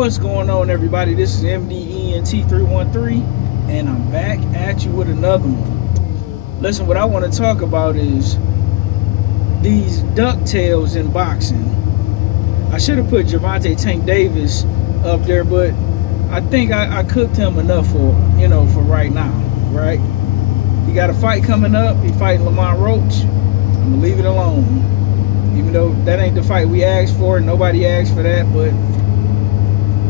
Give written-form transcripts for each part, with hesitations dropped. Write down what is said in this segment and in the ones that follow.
What's going on, everybody? This is MDENT313, and I'm back at you with another one. Listen, what I want to talk about is these ducktails in boxing. I should have put Gervonta Tank Davis up there, but I think I cooked him enough for right now, right? He got a fight coming up. He fighting Lamont Roach. I'm gonna leave it alone. Even though that ain't the fight we asked for, nobody asked for that, but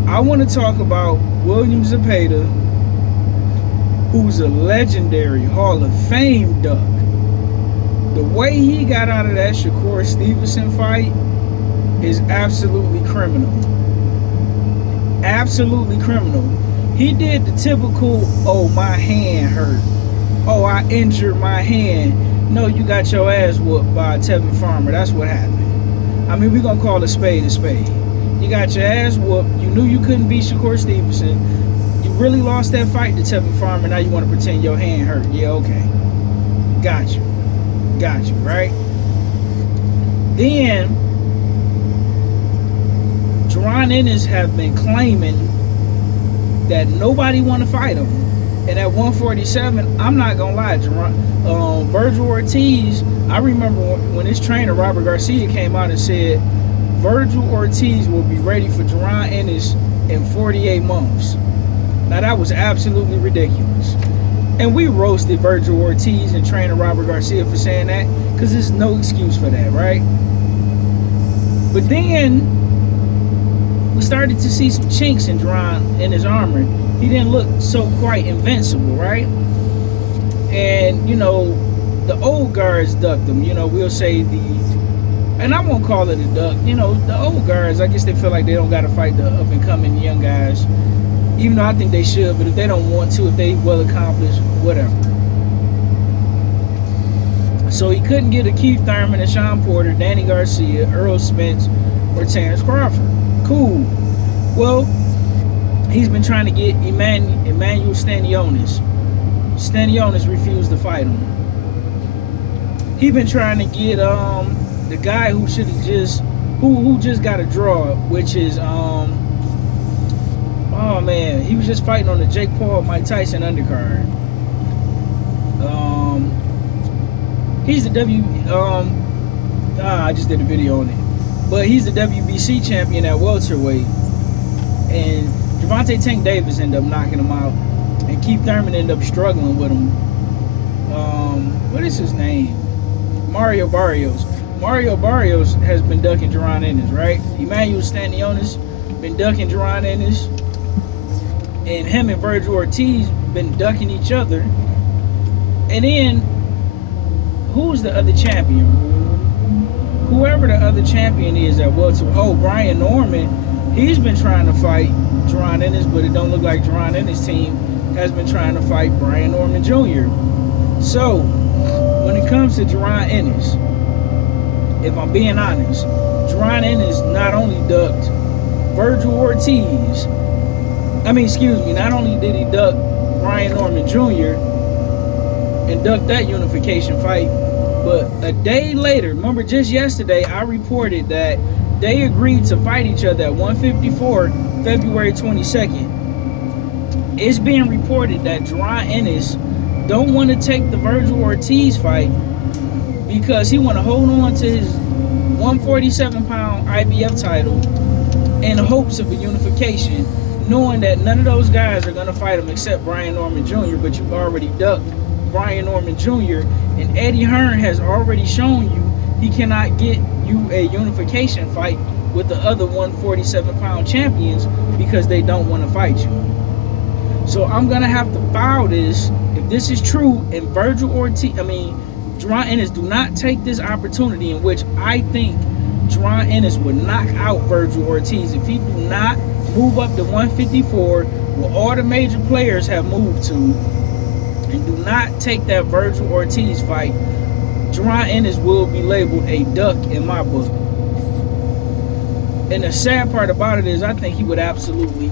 I want to talk about William Zepeda, who's a legendary Hall of Fame duck. The way he got out of that Shakur Stevenson fight is absolutely criminal. Absolutely criminal. He did the typical, oh, my hand hurt. Oh, I injured my hand. No, you got your ass whooped by Tevin Farmer. That's what happened. I mean, we're going to call a spade a spade. You got your ass whooped. You knew you couldn't beat Shakur Stevenson. You really lost that fight to Tevin Farmer. Now you want to pretend your hand hurt. Yeah, okay. Got you, right? Then, Jarron Ennis have been claiming that nobody want to fight him. And at 147, I'm not going to lie, Virgil Ortiz, I remember when his trainer, Robert Garcia, came out and said, Virgil Ortiz will be ready for Jarron Ennis in 48 months. Now, that was absolutely ridiculous. And we roasted Virgil Ortiz and trainer Robert Garcia for saying that, because there's no excuse for that, right? But then we started to see some chinks in Jarron in his armor. He didn't look so quite invincible, right? And, the old guards ducked him. We'll say and I won't call it a duck. The old guards, I guess they feel like they don't got to fight the up-and-coming young guys. Even though I think they should, but if they don't want to, if they well accomplished, whatever. So he couldn't get a Keith Thurman and Sean Porter, Danny Garcia, Earl Spence, or Terrence Crawford. Cool. Well, he's been trying to get Emmanuel Stanionis. Stanionis refused to fight him. He's been trying to get the guy who should have who just got a draw, which is oh man, he was just fighting on the Jake Paul Mike Tyson undercard. He's the I just did a video on it, but he's the WBC champion at welterweight, and Gervonta Tank Davis ended up knocking him out, and Keith Thurman ended up struggling with him. What is his name? Mario Barrios. Mario Barrios has been ducking Jarron Ennis, right? Emmanuel Stanionis been ducking Jarron Ennis, and him and Virgil Ortiz been ducking each other. And then, who's the other champion? Whoever the other champion is at welterweight. Oh, Brian Norman. He's been trying to fight Jarron Ennis, but it don't look like Jarron Ennis' team has been trying to fight Brian Norman Jr. So, when it comes to Jarron Ennis, if I'm being honest, Jarron Ennis not only ducked Virgil Ortiz, not only did he duck Brian Norman Jr. and duck that unification fight, but a day later, remember just yesterday, I reported that they agreed to fight each other at 154, February 22nd. It's being reported that Jarron Ennis don't want to take the Virgil Ortiz fight because he want to hold on to his 147-pound IBF title in hopes of a unification, knowing that none of those guys are going to fight him except Brian Norman Jr., but you already ducked Brian Norman Jr., and Eddie Hearn has already shown you he cannot get you a unification fight with the other 147-pound champions because they don't want to fight you. So I'm going to have to file this if this is true, and Jarron Ennis do not take this opportunity, in which I think Jarron Ennis would knock out Virgil Ortiz if he do not move up to 154 where all the major players have moved to, and do not take that Virgil Ortiz fight. Jarron Ennis will be labeled a duck in my book. And the sad part about it is I think he would absolutely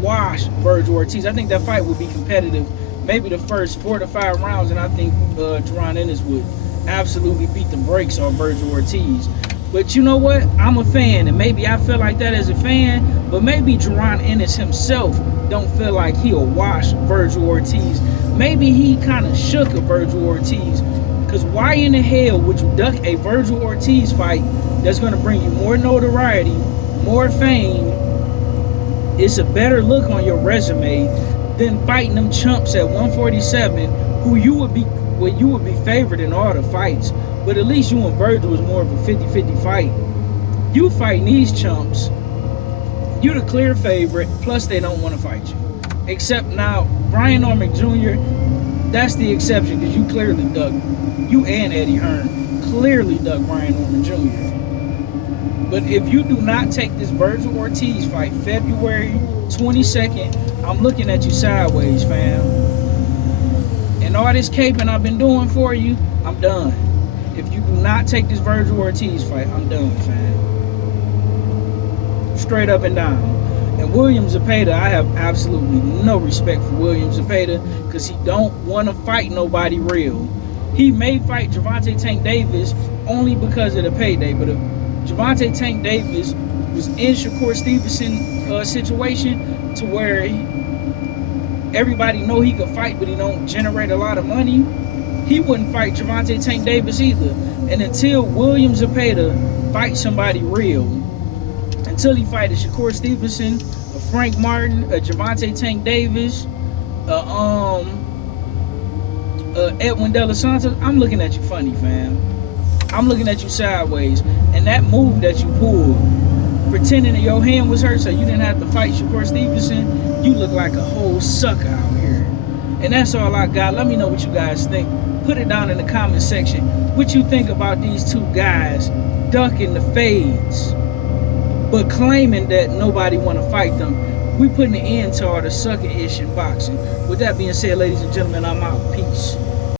wash Virgil Ortiz. I think that fight would be competitive, maybe the first 4 to 5 rounds, and I think Jarron Ennis would absolutely beat the brakes on Virgil Ortiz. But you know what? I'm a fan, and maybe I feel like that as a fan, but maybe Jarron Ennis himself don't feel like he'll wash Virgil Ortiz. Maybe he kind of shook a Virgil Ortiz, because why in the hell would you duck a Virgil Ortiz fight that's going to bring you more notoriety, more fame? It's a better look on your resume than fighting them chumps at 147 who you would be favored in all the fights. But at least you and Virgil was more of a 50-50 fight. You fighting these chumps, you the clear favorite, plus they don't want to fight you. Except now, Brian Norman Jr., that's the exception, because you clearly dug, you and Eddie Hearn clearly dug Brian Norman Jr. But if you do not take this Virgil Ortiz fight February 22nd, I'm looking at you sideways, fam. And all this caping I've been doing for you, I'm done. If you do not take this Virgil Ortiz fight, I'm done, fam. Straight up and down. And William Zepeda, I have absolutely no respect for William Zepeda, because he don't want to fight nobody real. He may fight Gervonta Tank Davis only because of the payday, but if Gervonta Tank Davis was in Shakur Stevenson situation to where everybody know he could fight, but he don't generate a lot of money, he wouldn't fight Gervonta Tank Davis either. And until William Zepeda fights somebody real, until he fights a Shakur Stevenson, a Frank Martin, a Gervonta Tank Davis, Edwin De Los Santos, I'm looking at you funny, fam. I'm looking at you sideways. And that move that you pulled, pretending that your hand was hurt so you didn't have to fight Shakur Stevenson, you look like a whole sucker out here. And that's all I got. Let me know what you guys think. Put it down in the comment section. What you think about these two guys ducking the fades, but claiming that nobody want to fight them. We putting an end to all the sucker ish in boxing. With that being said, ladies and gentlemen, I'm out. Peace.